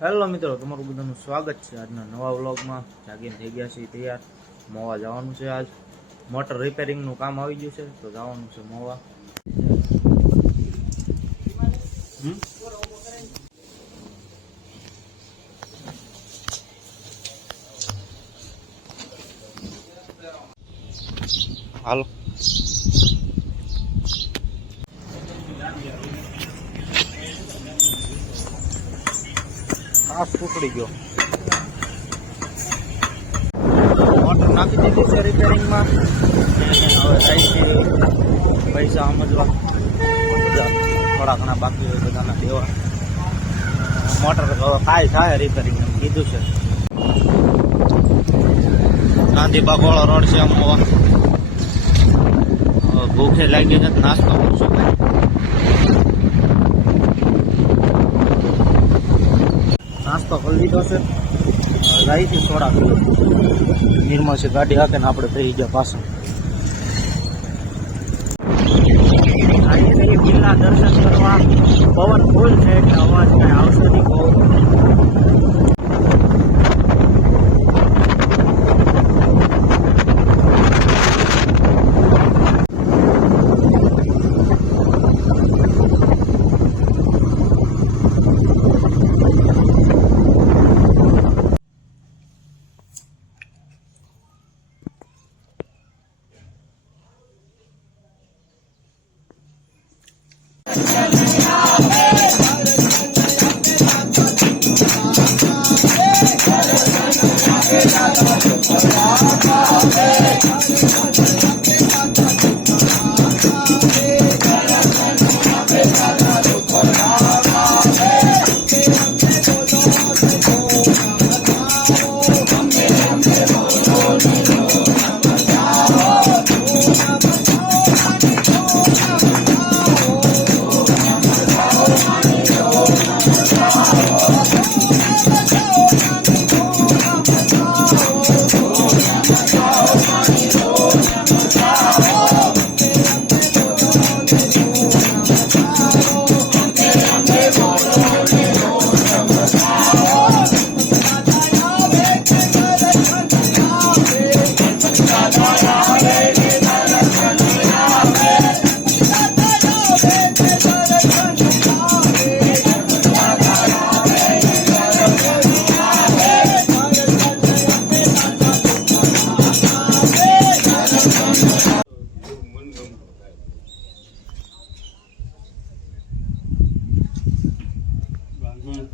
Hello મિત્રો, તમારું બધાનું સ્વાગત છે આજના નવા વ્લોગમાં. જાગીને થઈ ગયા છીએ તૈયાર. મોવા જવાનું છે આજ. મોટર રિપેરિંગનું કામ આવી ગયું છે, તો જવાનું છે મોવા? હાલો. આ ઉકડી ગયો. મોટર નાખી દીધી છે રિપેરિંગમાં હવે થાય પૈસા સમજવા. થોડા ઘણા બાકી હોય બધાના દેવા. મોટર થાય થાય રિપેરિંગ કીધું છે. ગાંધી બાગોળો રોડ છે અમોવા ભૂખે લાગી છે, નાસ્તો કરશું. નાસ્તો કરી લીધો છે. લાઈથી સોડા પીધો નિર્મળ છે ગાડી હાકે ને આપણે થઈ ગયા પાછા. દર્શન કરવા. પવન ફૂલ છે એટલે અવાજ Gracias.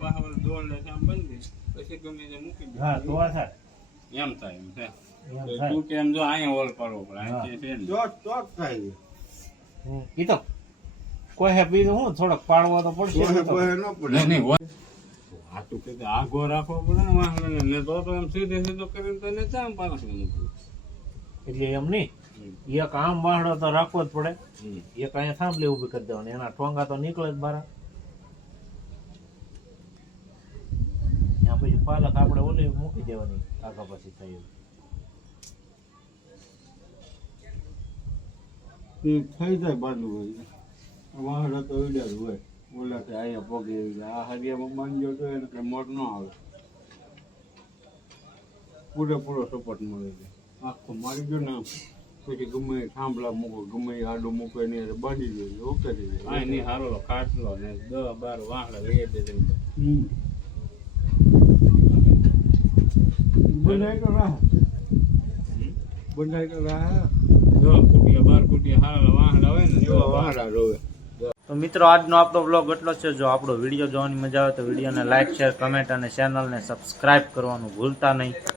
પાછા. હા તો આ એમ થાય એમ તો. તું કેમ જો અહીંયા હોલ પડે ને. થાય ઈ તો કોઈ હે બીજું હું થોડોક પાડવો તો પડશે કોહે ઈ તો. કોહે ન પડે નહીં. કે આગો રાખવો પડે ને. ને તો તો એમ સીધે સીધો કરીને તને ચામ પાછું મૂકવું. એટલે એમ નહીં એક આમ વાહડો તો રાખવો જ પડે. એક અહીંયા થાંભલી ઊભી કરી દેવાની. એના ટોંગા તો નીકળે જ બારા ત્યાં પછી પાલક આપણે ઓલી મૂકી દેવાની. આગા પછી થાય. એ થઈ જાય બાજુ હોય. વાહડો તો ઉડ્યા જ હોય. ઓલા કે અહીંયા પગે. આ હરિયામાં બાંધ્યો તો એને કઈ મોટ ન આવે. પૂરેપૂરો સપોર્ટ મળે છે આખો મારી ગયો ને આમ. પછી ગમે થાંભલા મૂકો ગમે આડું મૂકો એની અંદર બાંધી દે ઓકે હા એની નહીં હારો કાટલો ને દસ બાર વાહડા લઈ દે. બંધાય તો રાહ. બંધાય તો રાહ. દસ ફૂટિયા બાર ફૂટિયા હારા વાહડા હોય ને એવા વાહડા. રોવે. તો મિત્રો આજનો આપણો બ્લોગ એટલો છે. જો આપણો વીડિયો જોવાની મજા આવે તો વિડીયોને લાઇક શેર કમેન્ટ અને ચેનલને સબસ્ક્રાઇબ કરવાનું ભૂલતા નહીં.